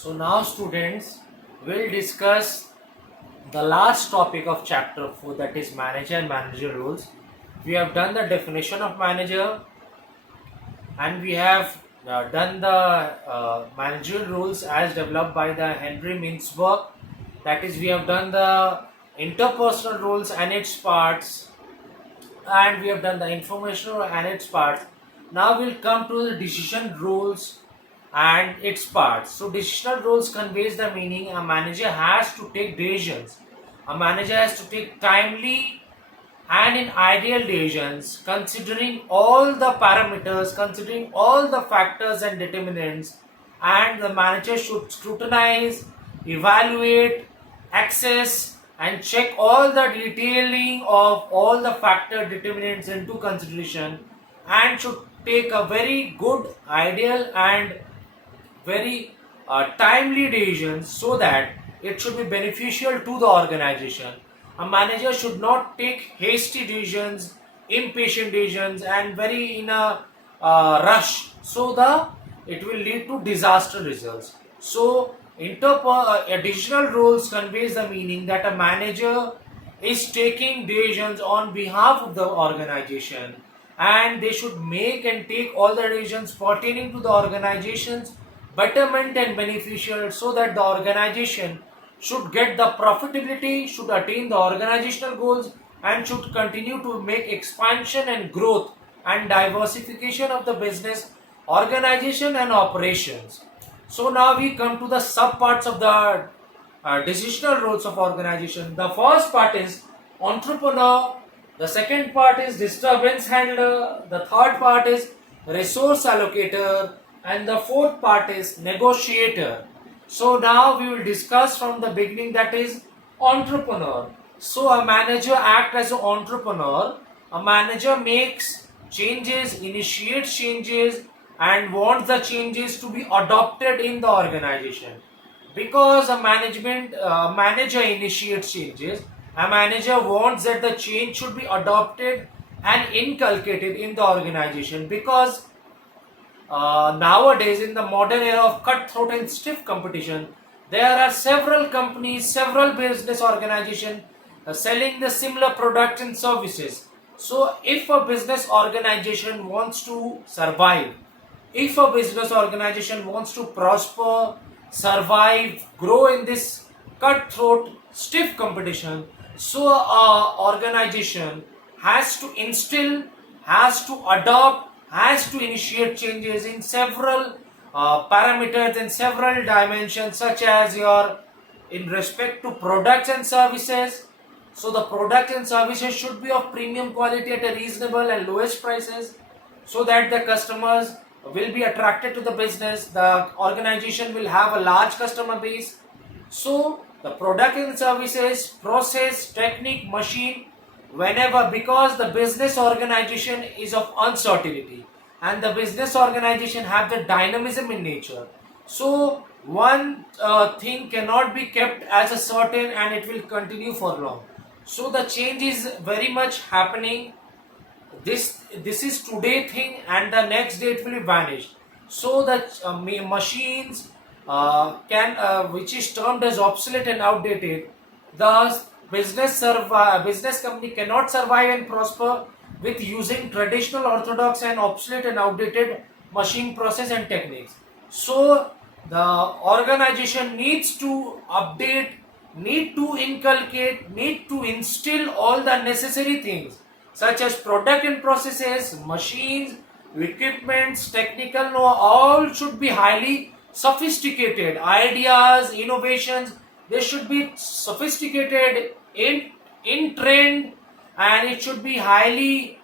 So now students will discuss the last topic of chapter 4, that is manager and manager roles. We have done the definition of manager, and we have done the managerial rules as developed by the Henry Mintzberg. That is, we have done the interpersonal rules and its parts, and we have done the informational and its parts. Now we'll come to the decision rules and its parts. So decisional rules conveys the meaning a manager has to take decisions. A manager has to take timely and in ideal decisions, considering all the parameters, considering all the factors and determinants, and the manager should scrutinize, evaluate, access, and check all the detailing of all the factor determinants into consideration, and should take a very good, ideal, and very timely decisions so that it should be beneficial to the organization. A manager should not take hasty decisions, impatient decisions, and very in a rush. So the it will lead to disaster results. So additional rules conveys the meaning that a manager is taking decisions on behalf of the organization, and they should make and take all the decisions pertaining to the organization's betterment and beneficial, so that the organization should get the profitability, should attain the organizational goals, and should continue to make expansion and growth and diversification of the business, organization and operations. So now we come to the sub parts of the decisional roles of organization. The first part is entrepreneur, the second part is disturbance handler, the third part is resource allocator, and the fourth part is negotiator. So now we will discuss from the beginning, that is entrepreneur. So a manager acts as an entrepreneur. A manager makes changes, initiates changes, and wants the changes to be adopted in the organization. Because a manager initiates changes, a manager wants that the change should be adopted and inculcated in the organization. Because nowadays, in the modern era of cutthroat and stiff competition, there are several companies, several business organizations selling the similar products and services. So if a business organization wants to survive, if a business organization wants to prosper, survive, grow in this cutthroat, stiff competition, so a organization has to instill, has to adopt, has to initiate changes in several parameters and several dimensions, such as your in respect to products and services. So the products and services should be of premium quality at a reasonable and lowest prices, so that the customers will be attracted to the business, the organization will have a large customer base. So the product and services, process, technique, machine, whenever, because the business organization is of uncertainty, and the business organization have the dynamism in nature. So one thing cannot be kept as a certain and it will continue for long. So the change is very much happening. This is today thing, and the next day it will vanish. So that machines can which is termed as obsolete and outdated, the business company cannot survive and prosper with using traditional orthodox and obsolete and outdated machine process and techniques. So the organization needs to update, need to inculcate, need to instill all the necessary things, such as product and processes, machines, equipments, technical know, all should be highly sophisticated. Ideas, innovations, they should be sophisticated, in trend, and it should be highly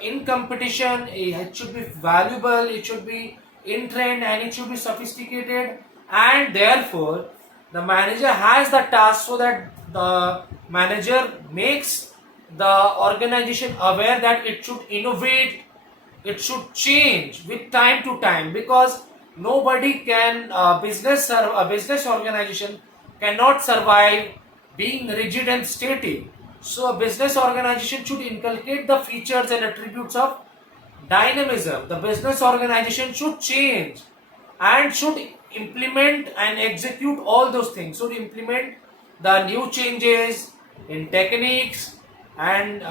in competition. It should be valuable, it should be in trend, and it should be sophisticated. And therefore the manager has the task, so that the manager makes the organization aware that it should innovate, it should change with time to time. Because nobody can a business organization cannot survive being rigid and static. So a business organization should inculcate the features and attributes of dynamism. The business organization should change and should implement and execute all those things, should implement the new changes in techniques and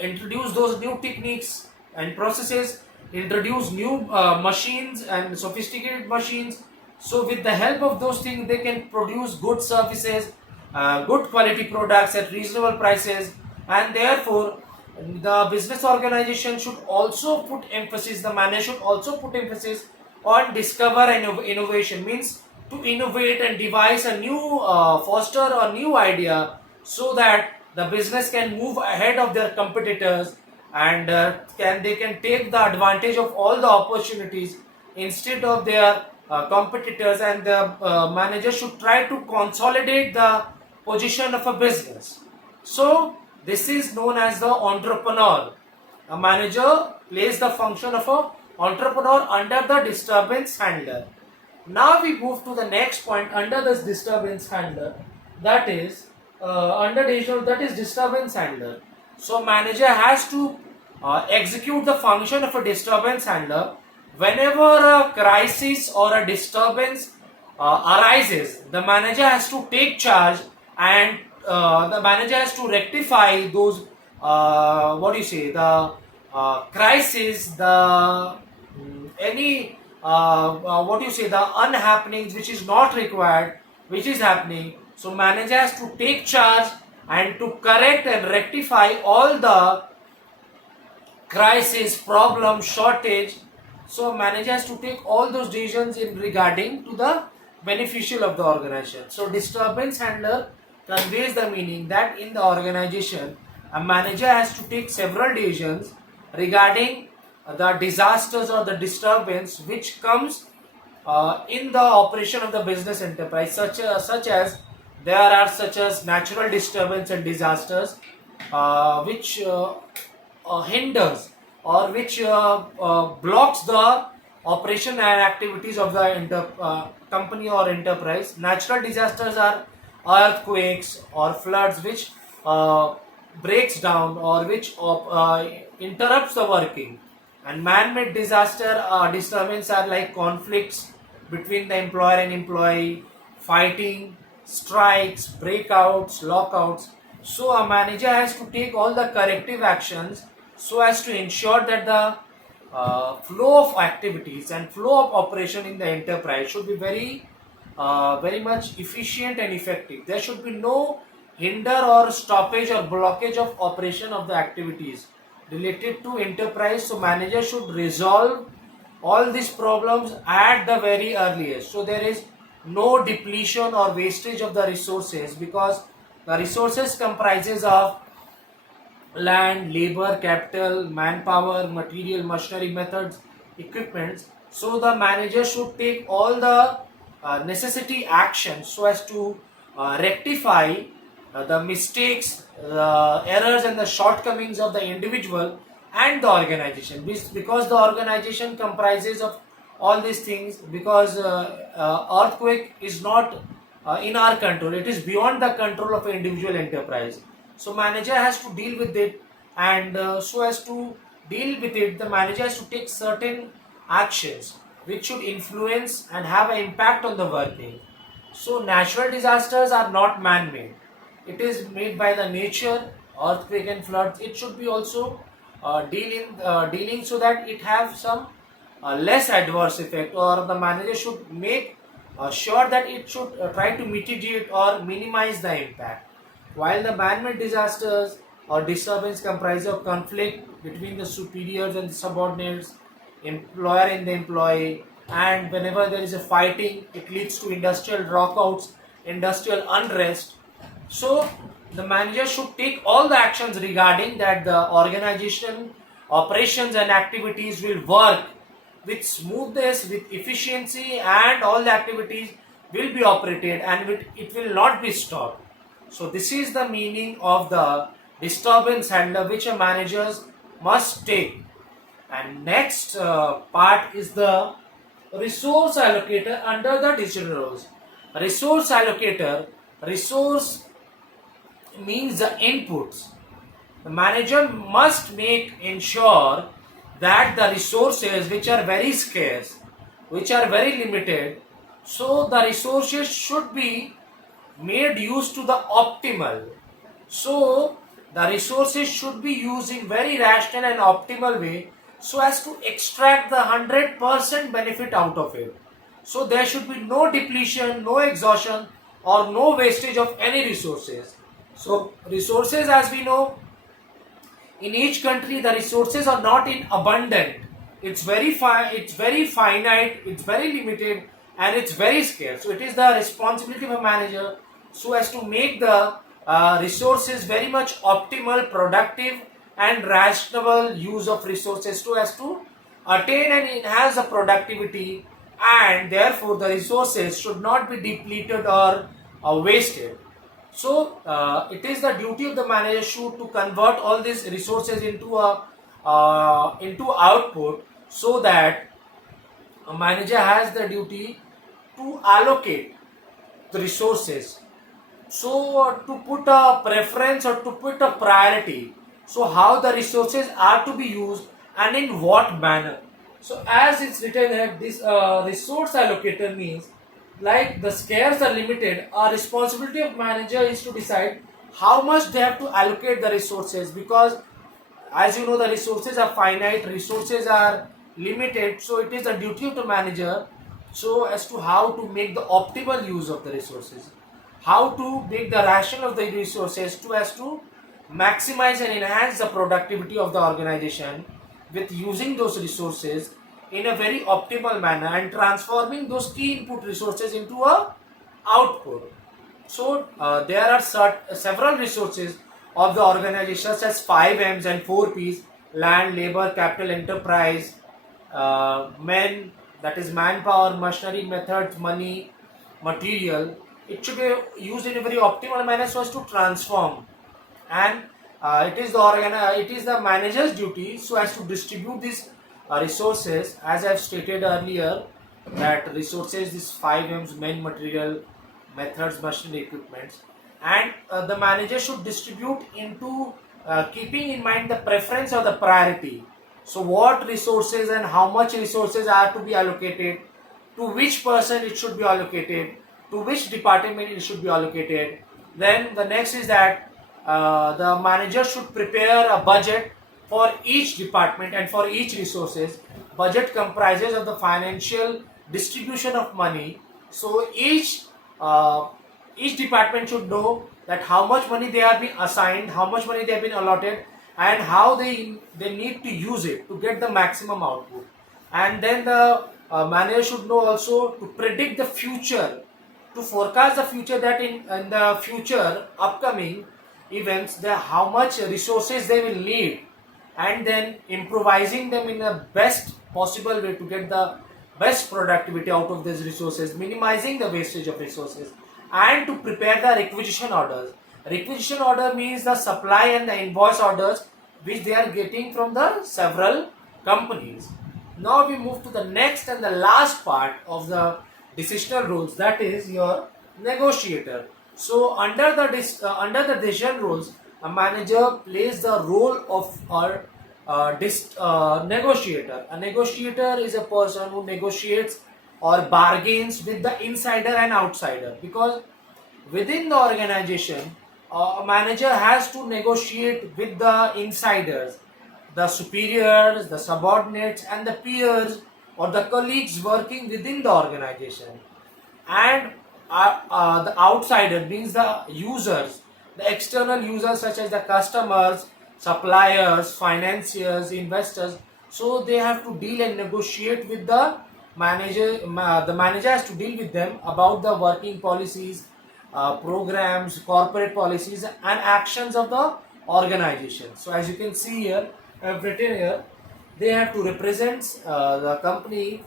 introduce those new techniques and processes, introduce new machines and sophisticated machines. So with the help of those things they can produce good services, good quality products at reasonable prices. And therefore the business organization should also put emphasis, the manager should also put emphasis on discover and innovation, means to innovate and devise a new foster a new idea, so that the business can move ahead of their competitors, and they can take the advantage of all the opportunities instead of their competitors. And the manager should try to consolidate the position of a business. So this is known as the entrepreneur. A manager plays the function of a entrepreneur under the disturbance handler. Now we move to the next point under this disturbance handler, that is that is disturbance handler. So manager has to execute the function of a disturbance handler whenever a crisis or a disturbance arises. The manager has to take charge, and the manager has to rectify those what do you say, the crisis, the any what do you say, the unhappenings which is not required, which is happening. So manager has to take charge and to correct and rectify all the crisis, problem, shortage. So manager has to take all those decisions in regarding to the beneficial of the organization. So disturbance handler conveys the meaning that in the organization a manager has to take several decisions regarding the disasters or the disturbance which comes in the operation of the business enterprise, such as there are such as natural disturbance and disasters which hinders or which blocks the operation and activities of the company or enterprise. Natural disasters are earthquakes or floods which breaks down or which interrupts the working. And man-made disturbance are like conflicts between the employer and employee, fighting, strikes, breakouts, lockouts. So a manager has to take all the corrective actions so as to ensure that the flow of activities and flow of operation in the enterprise should be very much efficient and effective. There should be no hinder or stoppage or blockage of operation of the activities related to enterprise. So manager should resolve all these problems at the very earliest, so there is no depletion or wastage of the resources, because the resources comprises of land, labor, capital, manpower, material, machinery, methods, equipments. So the manager should take all the necessity actions so as to rectify the mistakes, the errors and the shortcomings of the individual and the organization, because the organization comprises of all these things, because earthquake is not in our control, it is beyond the control of an individual enterprise. So manager has to deal with it, and so as to deal with it the manager has to take certain actions which should influence and have an impact on the working. So natural disasters are not man-made, it is made by the nature. Earthquake and floods, it should be also dealing so that it have some less adverse effect, or the manager should make sure that it should try to mitigate or minimize the impact. While the man-made disasters or disturbance comprise of conflict between the superiors and the subordinates, employer and the employee, and whenever there is a fighting, it leads to industrial lockouts, industrial unrest. So the manager should take all the actions regarding that the organization operations and activities will work with smoothness, with efficiency, and all the activities will be operated and it will not be stopped. So this is the meaning of the disturbance handler which a manager must take. And next part is the resource allocator under the decision roles. Resource allocator, resource means the inputs. The manager must ensure that the resources which are very scarce which are very limited, so the resources should be made use to the optimal. So the resources should be used in very rational and optimal way so as to extract the 100% benefit out of it. So there should be no depletion, no exhaustion, or no wastage of any resources. So resources, as we know, in each country the resources are not in abundant. It's very finite, it's very limited, and it's very scarce. So it is the responsibility of a manager so as to make the resources very much optimal, productive, and rational use of resources so as to attain and enhance the productivity, and therefore the resources should not be depleted or wasted. So it is the duty of the manager to convert all these resources into a into output, so that a manager has the duty to allocate the resources. So to put a preference or to put a priority. So how the resources are to be used and in what manner. So as it's written here, this resource allocator means like the scarce are limited. Our responsibility of manager is to decide how much they have to allocate the resources, because as you know the resources are finite, resources are limited, so it is the duty of the manager so as to how to make the optimal use of the resources, how to make the ration of the resources to as to maximize and enhance the productivity of the organization with using those resources in a very optimal manner and transforming those key input resources into a output. So there are several resources of the organization such as 5 M's and 4 P's: land, labor, capital, enterprise, men, that is manpower, machinery, methods, money, material. It should be used in a very optimal manner so as to transform, and it is the manager's duty so as to distribute these resources, as I have stated earlier, that resources, these 5 M's: men, material, methods, machinery, equipments, and the manager should distribute into keeping in mind the preference or the priority. So what resources and how much resources are to be allocated, to which person it should be allocated, to which department it should be allocated. Then the next is that the manager should prepare a budget for each department and for each resources. Budget comprises of the financial distribution of money. So uh, each department should know that how much money they have been assigned, how much money they have been allotted, and how they need to use it to get the maximum output. And then the manager should know also to predict the future, to forecast the future, that in the future upcoming events, the how much resources they will need, and then improvising them in the best possible way to get the best productivity out of these resources, minimizing the wastage of resources, and to prepare the requisition orders. Requisition order means the supply and the invoice orders which they are getting from the several companies. Now we move to the next and the last part of the decisional rules, that is your negotiator. So under the decision rules, a manager plays the role of a negotiator. A negotiator is a person who negotiates or bargains with the insider and outsider, because within the organization a manager has to negotiate with the insiders, the superiors, the subordinates, and the peers or the colleagues working within the organization. And the outsider means the users, the external users such as the customers, suppliers, financiers, investors. So they have to deal and negotiate with the manager. The manager has to deal with them about the working policies, programs, corporate policies, and actions of the organization. So as you can see here, I have written here, they have to represent the company,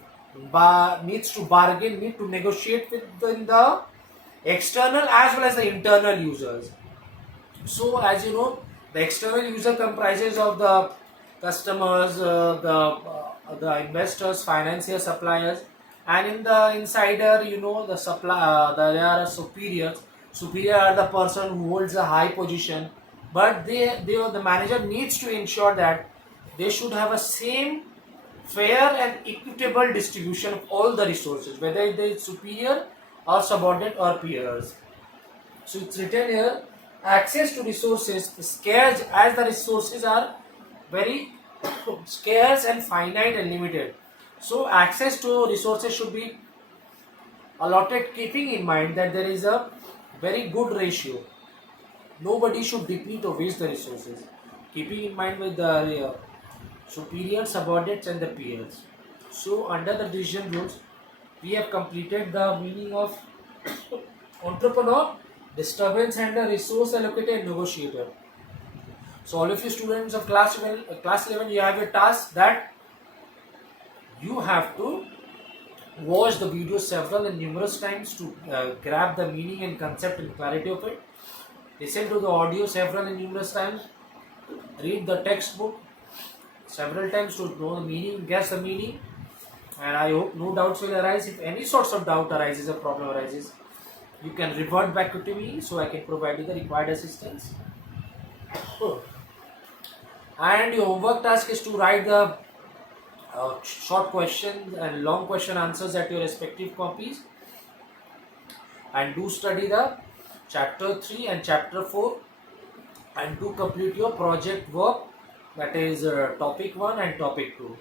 needs to bargain, need to negotiate with the external as well as the internal users. So as you know, the external user comprises of the customers, the investors, financiers, suppliers, and in the insider, you know, the there are superiors. Superior are the person who holds a high position, but the manager needs to ensure that they should have a same fair and equitable distribution of all the resources, whether it is superior or subordinate or peers. So it's written here, access to resources is scarce as the resources are very scarce and finite and limited. So access to resources should be allotted keeping in mind that there is a very good ratio. Nobody should deplete or waste the resources. Keeping in mind with the superior, subordinates and the peers. So under the decision rules, we have completed the meaning of entrepreneur, disturbance and the resource allocator and negotiator. So all of you students of class 11, you have a task that you have to watch the video several and numerous times to grab the meaning and concept and clarity of it. Listen to the audio several and numerous times. Read the textbook several times to know the meaning, guess the meaning, and I hope no doubts will arise. If any sorts of doubt arises or problem arises, you can revert back to me so I can provide you the required assistance. And your homework task is to write the short questions and long question answers at your respective copies, and do study the chapter 3 and chapter 4, and do complete your project work, that is topic 1 and topic 2.